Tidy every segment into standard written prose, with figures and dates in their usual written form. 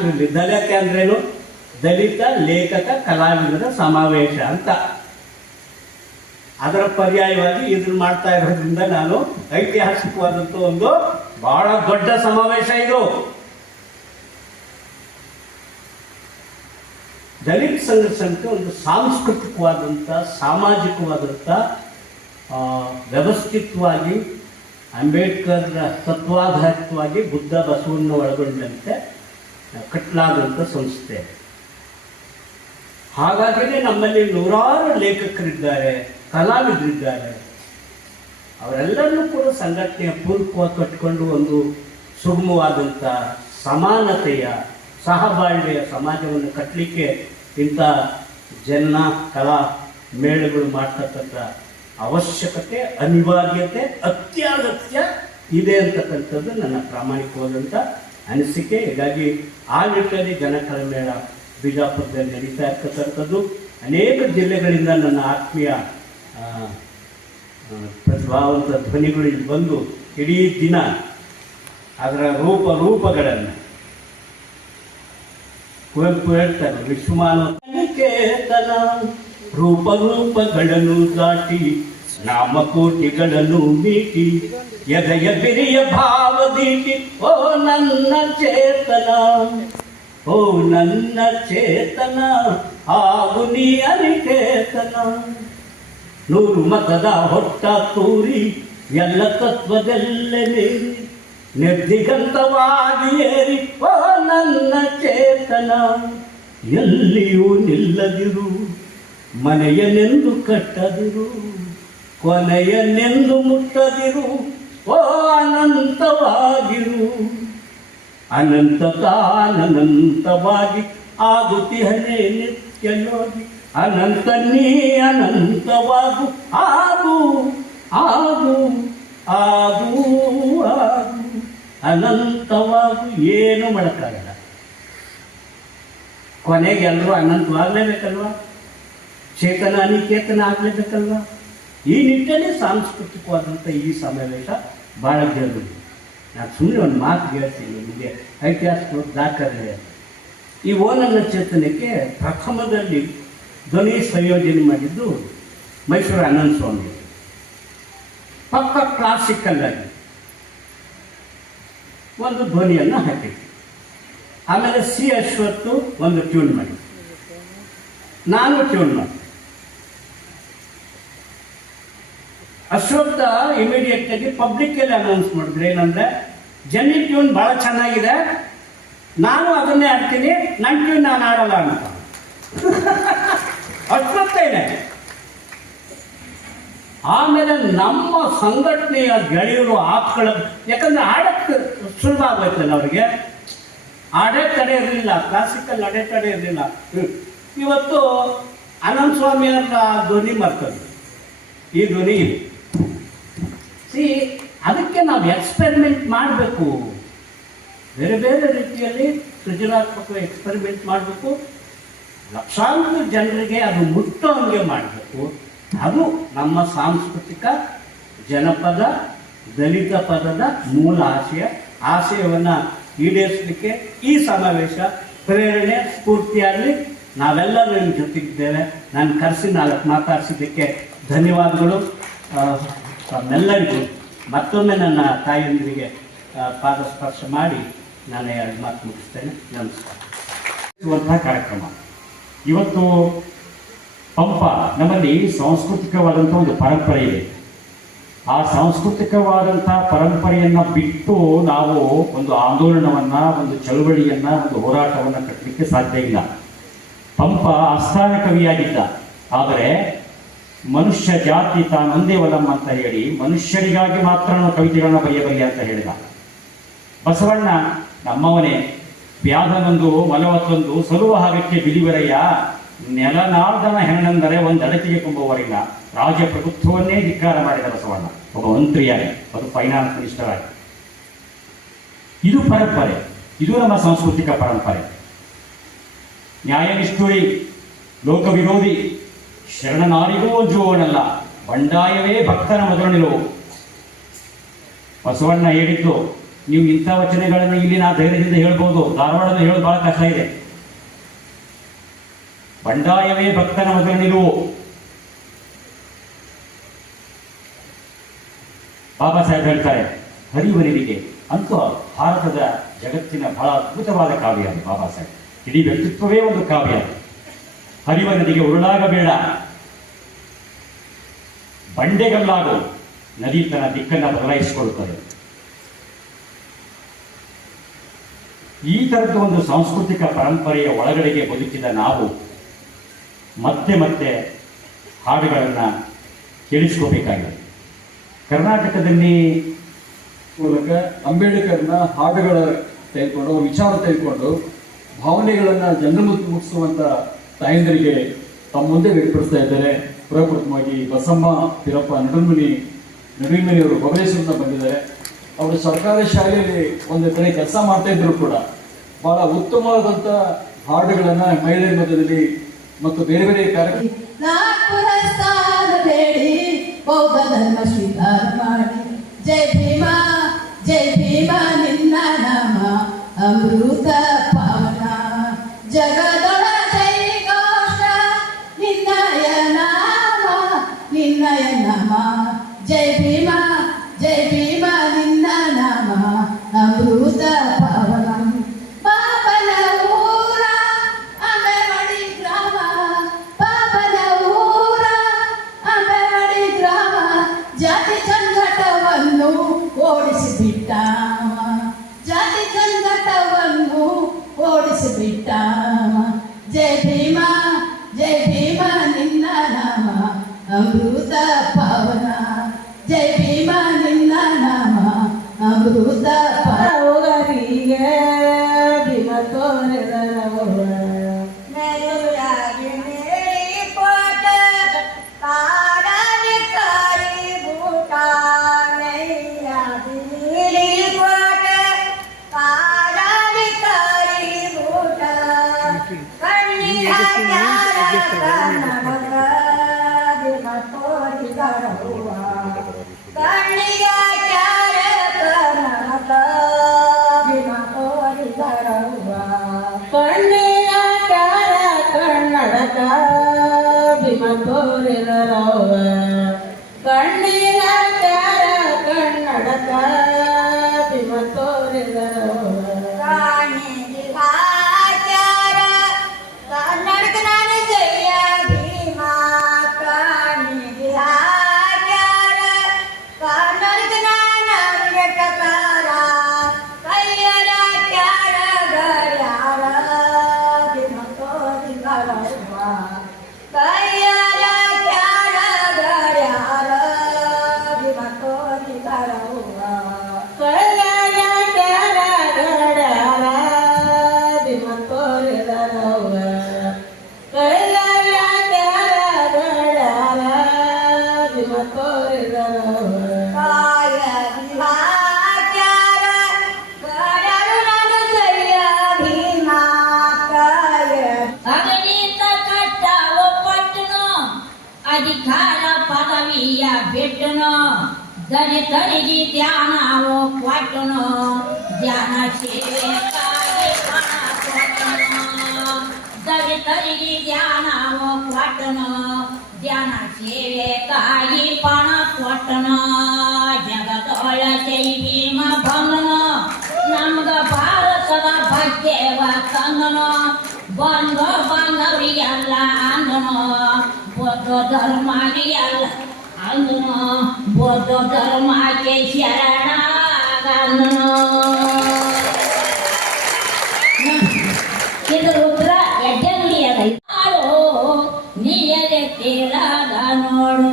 ರಲ್ಲಿ ದಲಿತ ಅಂದ್ರೇನು? ದಲಿತ ಲೇಖಕ ಕಲಾವಿದರ ಸಮಾವೇಶ ಅಂತ. ಅದರ ಪರ್ಯಾಯವಾಗಿ ಇದನ್ನು ಮಾಡ್ತಾ ಇರೋದ್ರಿಂದ ನಾನು ಐತಿಹಾಸಿಕವಾದಂಥ ಒಂದು ಬಹಳ ದೊಡ್ಡ ಸಮಾವೇಶ ಇದು. ದಲಿತ ಸಂಘರ್ಷಕ್ಕೆ ಒಂದು ಸಾಂಸ್ಕೃತಿಕವಾದಂಥ ಸಾಮಾಜಿಕವಾದಂಥ ವ್ಯವಸ್ಥಿತವಾಗಿ ಅಂಬೇಡ್ಕರ್ ತತ್ವಾಧಾರಿತವಾಗಿ ಬುದ್ಧ ಬಸವಣ್ಣ ಒಳಗೊಂಡಂತೆ ಕಟ್ಟಲಾದಂಥ ಸಂಸ್ಥೆ. ಹಾಗಾಗಿಯೇ ನಮ್ಮಲ್ಲಿ ನೂರಾರು ಲೇಖಕರಿದ್ದಾರೆ, ಕಲಾವಿದರಿದ್ದಾರೆ. ಅವರೆಲ್ಲರನ್ನೂ ಕೂಡ ಸಂಘಟನೆಯ ಪೂರ್ವಕವಾಗಿ ಕಟ್ಟಿಕೊಂಡು ಒಂದು ಸುಗಮವಾದಂಥ ಸಮಾನತೆಯ ಸಹಬಾಳ್ವೆಯ ಸಮಾಜವನ್ನು ಕಟ್ಟಲಿಕ್ಕೆ ಇಂಥ ಜನ ಕಲಾ ಮೇಳಗಳು ಮಾಡ್ತಕ್ಕಂಥ ಅವಶ್ಯಕತೆ, ಅನಿವಾರ್ಯತೆ, ಅತ್ಯಗತ್ಯ ಇದೆ ಅಂತಕ್ಕಂಥದ್ದು ನನ್ನ ಪ್ರಾಮಾಣಿಕವಾದಂಥ ಅನಿಸಿಕೆ. ಹೀಗಾಗಿ ಆ ನಿಟ್ಟಿನಲ್ಲಿ ಜನಕಲಾ ಮೇಳ ಬಿಜಾಪುರದಲ್ಲಿ ನಡೀತಾ ಇರ್ತಕ್ಕಂಥದ್ದು. ಅನೇಕ ಜಿಲ್ಲೆಗಳಿಂದ ನನ್ನ ಆತ್ಮೀಯ ಪ್ರತಿಭಾವಂತ ಧ್ವನಿಗಳು ಇಲ್ಲಿ ಬಂದು ಇಡೀ ದಿನ ಅದರ ರೂಪಗಳನ್ನು ಕುವೆಂಪು ಹೇಳ್ತಾರೆ, ವಿಶ್ವಮಾನವನಿಕೇತನ ರೂಪಗಳನ್ನು ದಾಟಿ ನಾಮಕೋಟಿಗಳನ್ನು ಮೀಟಿ ಎದೆಯ ಬಿರಿಯ ಭಾವದೀಟಿ ಓ ನನ್ನ ಚೇತನ, ಓ ನನ್ನ ಚೇತನ ಆಗು ನೀ ಅನಿಕೇತನ. 100 ಮತದ ಹೊಟ್ಟ ತೂರಿ ಎಲ್ಲ ತತ್ವದಲ್ಲೇ ಮೀರಿ ನಿರ್ದಿಗಂತವಾಗಿ ಏರಿ ಓ ನನ್ನ ಚೇತನ. ಎಲ್ಲಿಯೂ ನಿಲ್ಲದಿರು, ಮನೆಯನೆಂದು ಕಟ್ಟದಿರು, ಕೊನೆಯನೆಂದು ಮುಟ್ಟದಿರು, ಓ ಅನಂತವಾಗಿರು. ಅನಂತವಾಗಿ ಆಗುತ್ತಿಹನೆ ನಿತ್ಯ ಯೋಗಿ. ಅನಂತ ನೀ ಅನಂತವಾಗು, ಆಗು ಆಗು ಆಗು ಆಗು ಅನಂತವಾಗು. ಏನು ಮಾಡೋಕ್ಕಾಗಲ್ಲ, ಕೊನೆಗೆ ಎಲ್ಲರೂ ಅನಂತವಾಗಲೇಬೇಕಲ್ವ, ಚೇತನ ಅನಿಕೇತನ ಆಗಲೇಬೇಕಲ್ವ. ಈ ನಿಟ್ಟಿನಲ್ಲಿ ಸಾಂಸ್ಕೃತಿಕವಾದಂಥ ಈ ಸಮಾವೇಶ ಭಾಳ ಜರುಗಿದೆ. ನಾನು ಸುಮ್ಮನೆ ಒಂದು ಮಾತು ಹೇಳ್ತೀನಿ ನಿಮಗೆ, ಐತಿಹಾಸಿಕ ದಾಖಲೆ. ಈ ಓ ನನ್ನ ಚೇತನಕ್ಕೆ ಪ್ರಥಮದಲ್ಲಿ ಧ್ವನಿ ಸಂಯೋಜನೆ ಮಾಡಿದ್ದು ಮೈಸೂರು ಆನಂದ ಸ್ವಾಮಿ. ಪಕ್ಕ ಕ್ಲಾಸಿಕಲ್ ಆಗಿ ಒಂದು ಧ್ವನಿಯನ್ನು ಹಾಕಿದ್ವಿ. ಆಮೇಲೆ ಸಿ ಅಶ್ವತ್ತು ಒಂದು ಟ್ಯೂನ್ ಮಾಡಿ, ನಾನು ಟ್ಯೂನ್ ಮಾಡಿ. ಅಶ್ವತ್ಥ ಇಮಿಡಿಯೇಟ್ ಆಗಿ ಪಬ್ಲಿಕ್ಕಲ್ಲಿ ಅನೌನ್ಸ್ ಮಾಡಿದ್ರೆ ಏನಂದ್ರೆ, ಜನಿ ಟ್ಯೂನ್ ಭಾಳ ಚೆನ್ನಾಗಿದೆ, ನಾನು ಅದನ್ನೇ ಆಡ್ತೀನಿ, ನನ್ನ ಟ್ಯೂನ್ ನಾನು ಆಡಲ್ಲ ಅಂತ. ಅಶ್ವತ್ಥೇನೆ. ಆಮೇಲೆ ನಮ್ಮ ಸಂಘಟನೆಯ ಗೆಳೆಯರು ಹಾಕೊಳ್ಳೋದು, ಯಾಕಂದ್ರೆ ಆಡಕ್ಕೆ ಸುಲಭ ಆಗೋಯ್ತಲ್ಲ ಅವ್ರಿಗೆ. ಆಡೇ ತಡೆ ಇರಲಿಲ್ಲ, ಕ್ಲಾಸಿಕಲ್ ಅಡೆ ತಡೆ ಇರಲಿಲ್ಲ. ಇವತ್ತು ಆನಂದ ಸ್ವಾಮಿಯವರ ಧ್ವನಿ ಮರ್ತದೆ, ಈ ಧ್ವನಿ ಇದೆ. ಅದಕ್ಕೆ ನಾವು ಎಕ್ಸ್ಪೆರಿಮೆಂಟ್ ಮಾಡಬೇಕು, ಬೇರೆ ಬೇರೆ ರೀತಿಯಲ್ಲಿ ಸೃಜನಾತ್ಮಕ ಎಕ್ಸ್ಪೆರಿಮೆಂಟ್ ಮಾಡಬೇಕು. ಲಕ್ಷಾಂತರ ಜನರಿಗೆ ಅದು ಮುಟ್ಟೋ ಹಂಗೆ ಮಾಡಬೇಕು. ಅದು ನಮ್ಮ ಸಾಂಸ್ಕೃತಿಕ ಜನಪದ ದಲಿತ ಪದದ ಮೂಲ ಆಶಯವನ್ನು ಈಡೇರಿಸಲಿಕ್ಕೆ ಈ ಸಮಾವೇಶ ಪ್ರೇರಣೆ ಸ್ಫೂರ್ತಿಯಾಗಲಿ. ನಾವೆಲ್ಲರೂ ನಿಮ್ಮ ಜೊತೆಗಿದ್ದೇವೆ. ನಾನು ಕರೆಸಿ 4 ಮಾತಾಡಿಸಿದ್ದಕ್ಕೆ ಧನ್ಯವಾದಗಳು. ತಮ್ಮೆಲ್ಲರಿಗೂ ಮತ್ತೊಮ್ಮೆ ನನ್ನ ತಾಯಿಯೊಂದಿಗೆ ಪಾದ ಸ್ಪರ್ಶ ಮಾಡಿ ನಾನು 2 ಮಾತು ಮುಗಿಸ್ತೇನೆ. ನಮಸ್ಕಾರ. ಕಾರ್ಯಕ್ರಮ ಇವತ್ತು ಪಂಪ ನಮ್ಮಲ್ಲಿ ಸಾಂಸ್ಕೃತಿಕವಾದಂಥ ಒಂದು ಪರಂಪರೆ ಇದೆ. ಆ ಸಾಂಸ್ಕೃತಿಕವಾದಂಥ ಪರಂಪರೆಯನ್ನು ಬಿಟ್ಟು ನಾವು ಒಂದು ಆಂದೋಲನವನ್ನು, ಒಂದು ಚಳುವಳಿಯನ್ನು, ಒಂದು ಹೋರಾಟವನ್ನು ಕಟ್ಟಲಿಕ್ಕೆ ಸಾಧ್ಯ ಇಲ್ಲ. ಪಂಪ ಆಸ್ಥಾನ ಕವಿಯಾಗಿದ್ದ, ಆದರೆ ಮನುಷ್ಯ ಜಾತಿ ತಾನೊಂದೇ ಒಲಂ ಅಂತ ಹೇಳಿ ಮನುಷ್ಯರಿಗಾಗಿ ಮಾತ್ರ ನಾವು ಕವಿತೆಗಳನ್ನು ಬರೆಯಬಲ್ಲೆ ಅಂತ ಹೇಳಿದ. ಬಸವಣ್ಣ ನಮ್ಮವನೇ, ವ್ಯಾಧನೊಂದು ಮಲವತ್ತೊಂದು ಸಲುವ ಹಾಗಕ್ಕೆ ಬಿಲಿವರಯ್ಯ, ನೆಲನಾರ್ದನ ಹೆಣ್ಣೆಂದರೆ ಒಂದು ಅಡಕೆಗೆ ತುಂಬುವವರಿಲ್ಲ. ರಾಜಪ್ರಭುತ್ವವನ್ನೇ ಧಿಕ್ಕಾರ ಮಾಡಿದ ಬಸವಣ್ಣ, ಒಬ್ಬ ಮಂತ್ರಿಯಾಗಿ, ಅದು ಫೈನಾನ್ಸ್ ಮಿನಿಸ್ಟರ್ ಆಗಿ. ಇದು ಪರಂಪರೆ, ಇದು ನಮ್ಮ ಸಾಂಸ್ಕೃತಿಕ ಪರಂಪರೆ. ನ್ಯಾಯನಿಷ್ಠುರಿ, ಲೋಕ ವಿರೋಧಿ, ಶರಣನಾರಿಗೂ ಅಂಜುವವನಲ್ಲ, ಬಂಡಾಯವೇ ಭಕ್ತನ ಮೊದಲು ನಿಲುವು. ಬಸವಣ್ಣ ಹೇಳಿದ್ದು, ನೀವು ಇಂಥ ವಚನಗಳನ್ನು ಇಲ್ಲಿ ನಾ ಧೈರ್ಯದಿಂದ ಹೇಳ್ಬೋದು, ಧಾರವಾಡದಲ್ಲಿ ಹೇಳೋದು ಬಹಳ ಕಷ್ಟ ಇದೆ. ಬಂಡಾಯವೇ ಭಕ್ತನ ಮೊದಲ ನಿಲುವು. ಬಾಬಾ ಸಾಹೇಬ್ ಹೇಳ್ತಾರೆ, ಹರಿವರಿಗೆ ಅಂತೂ ಭಾರತದ ಜಗತ್ತಿನ ಬಹಳ ಅದ್ಭುತವಾದ ಕಾವ್ಯ ಅದು ಬಾಬಾ ಸಾಹೇಬ್. ಇಡೀ ವ್ಯಕ್ತಿತ್ವವೇ ಒಂದು ಕಾವ್ಯ. ಹರಿವ ನದಿಗೆ ಉರುಳಾಗಬೇಡ, ಬಂಡೆಗಲ್ಲಾಗು, ನದಿ ತನ್ನ ದಿಕ್ಕನ್ನು ಬದಲಾಯಿಸಿಕೊಳ್ಳುತ್ತದೆ. ಈ ಥರದ್ದು ಒಂದು ಸಾಂಸ್ಕೃತಿಕ ಪರಂಪರೆಯ ಒಳಗಡೆಗೆ ಬದುಕಿದ ನಾವು ಮತ್ತೆ ಮತ್ತೆ ಹಾಡುಗಳನ್ನು ಕೇಳಿಸ್ಕೋಬೇಕಾಗಿದೆ. ಕರ್ನಾಟಕದಲ್ಲಿ ಮೂಲಕ ಅಂಬೇಡ್ಕರ್ನ ಹಾಡುಗಳ ತೆಗೆದುಕೊಂಡು ವಿಚಾರ ತೆಗೆದುಕೊಂಡು ಭಾವನೆಗಳನ್ನು ಜನರ ಮುಂದೆ ಮುಟ್ಟಿಸುವಂಥ ತಾಯಂದರಿಗೆ ತಮ್ಮ ಮುಂದೆ ವ್ಯಕ್ತಪಡಿಸ್ತಾ ಇದ್ದಾರೆ. ಪ್ರಪ್ರಥಮವಾಗಿ ಬಸಮ್ಮ ತಿರಪ್ಪ ನಡುವಿಮನಿಯವರು ಬಬಲೇಶ್ವರದಿಂದ ಬಂದಿದ್ದಾರೆ. ಅವರು ಸರ್ಕಾರಿ ಶಾಲೆಯಲ್ಲಿ ಒಂದು ಕಡೆ ಕೆಲಸ ಮಾಡ್ತಾ ಇದ್ರು ಕೂಡ ಬಹಳ ಉತ್ತಮವಾದಂಥ ಹಾಡುಗಳನ್ನು ಮಹಿಳೆಯರ ಮಧ್ಯದಲ್ಲಿ ಮತ್ತು ಬೇರೆ ಬೇರೆ ಕಾರ್ಯಕ್ರಮ ಬೌದ್ಧ ಧರ್ಮ ಸ್ವೀಕಾರ ಮಾಡಿ ಜೈ ಭೀಮ ಜೈ ಭೀಮ ನಿನ್ನ ನಾಮ ಅಮೃತ ಪಾವನ ಜಗದೊಳ ಜೈ ಘೋಷ ನಿನ್ನಯ ನಾಮ ನಿನ್ನಯ ನಾಮ ಜೈ ಭೀಮ ನಿನ್ನ ನಾಮ ಅಮೃತ ಪಾವನ ಪಾಪನ ಊರ ಅಂಬೆವಡಿ ಗ್ರಾಮ ಪಾಪನ ಊರ ಅಂಬೆವಡಿ ಗ್ರಾಮ ಜಾತಿ ಸಂಕಟವನ್ನು ಓಡಿಸಿಬಿಟ್ಟ ಜಾತಿ ಸಂಕಟವನ್ನು ಓಡಿಸಿಬಿಟ್ಟ ಜೈ ಭೀಮ ನಿನ್ನ ನಾಮ ಅಮೃತ ಪಾವನ ಜೈ ಭೀಮ ನಿನ್ನ ನಾಮ ಅಮೃತ ಪಾವನಿಗೆ ಭೀಮ ತೋರೆದರವ ಕನ್ನಡಕ ಭೀಮ ತೋರಿದರವ ಕಣ್ಣೀರ ಚಾರ ಕನ್ನಡಕ ಭೀಮ ತೋರಿದರವ ಕನ್ನಡಕ ನಾನು ಜಯ ಭೀಮ ಕಣ್ಣಿಗೆ ಹಾಕ್ಯಾರ ಕನ್ನಡಕ ನಾನು ಕಾರ ಕೈಯರ ಕ್ಯಾರ ಗಡ್ಯಾರ ಭೀಮ ತೋರಿದರವ ಕೈಯರ ಕ್ಯಾರ ಗಡ್ಯಾರ ಭೀಮ ತೋರಿದರವ ಕೈಯರ ಕ್ಯಾರ ಗಡ್ಯಾರ ಭೀಮ ತೋರಿದರವ ಕೈಯರ ಕ್ಯಾರ ಗಡ್ಯಾರ ಭೀಮ ತೋರಿದರವ ಕಾಯ ವಿಹಾಕ್ಯಾರ ಗಡ್ಯಾರು ನಾನು ಜಯ ಭೀಮ ಕಾಯ ಅಗಣಿತ ಕಟ್ಟವ ಪಟ್ಟನು ಅಧಿಕಾರ ಪದವಿಯ ಬಿಟ್ಟನು ದಲಿತರಿಗೆ ಧ್ಯಾನವು ಕೊಟ್ಟನು ಧ್ಯಾನ ಸೇವೆಗಾಗಿ ಪಣ ಕೊಟ್ಟನು ದಲಿತರಿಗೆ ಧ್ಯಾನವು ಕೊಟ್ಟನು ಧ್ಯಾನ ಸೇವೆಗಾಗಿ ಪಣ ಕೊಟ್ಟನು ಜಗದೊಳ ಜೈ ಭೀಮ ಬಂದನು ನಮ್ಗ ಭಾರತದ ಭಾಗ್ಯವ ತಂದನು ಬಂದವರಿಗೆಲ್ಲ ಅಂದನು ಬೌದ್ಧ ಧರ್ಮಗೆ ಎಲ್ಲ ಅಂದನು ಬೌದ್ಧ ಧರ್ಮಕ್ಕೆ ಶರಣಾಗಂದನು. ಇದು ರುದ್ರ ಯಜ್ಞಗುಡಿಯದ ಹಾಡು ನೀಯದೆ ತೀರಾದ ನೋಡು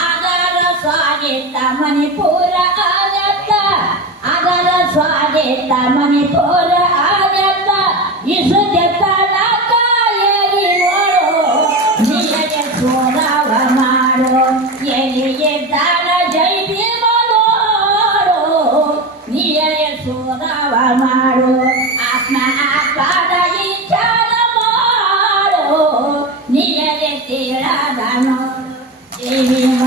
ಆದರ ಸ್ವಾಗತ ಮಣಿಪುರ ಆಗತ್ತ ಅದರ ಸ್ವಾಗತ ಮಣಿಪುರ ಆಗತ್ತ ಇಸು ಜತನ ಕಾಯಲಿ ನೋಡು ನೀಯದೆ ಸೋದವ ಮಾಡು ಎಲ್ಲಿಗೆ ದಾನ ಜೈ ಭೀಮ ನೋಡು ನೀಯದೆ ಸೋದವ ಮಾಡು ಆತ್ಮ ಆತ್ಮದ ವಿಚಾರ ಮಾಡು ನೀಯದೆ ತೀರಾದ ನೋಡು ಜೈ ಭೀಮ